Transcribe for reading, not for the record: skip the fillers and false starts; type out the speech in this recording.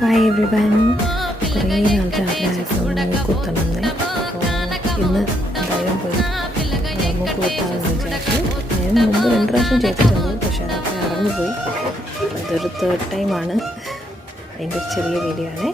Hi every one. കുറേ നാളത്തെ ആഗ്രഹമായിരുന്നു കുത്തണമെന്ന്. അപ്പോൾ ഇന്ന് എന്തായാലും പോയി മൂക്ക് കുത്താമെന്ന് വിചാരിച്ചു. ഞാൻ മുമ്പ് 2 പ്രാവശ്യം ചെയ്തിട്ടുണ്ട്, പക്ഷേ അതൊക്കെ അടഞ്ഞുപോയി. അതൊരു 3rd ടൈമാണ്. അതിൻ്റെ ഒരു ചെറിയ വീഡിയോ ആണ്.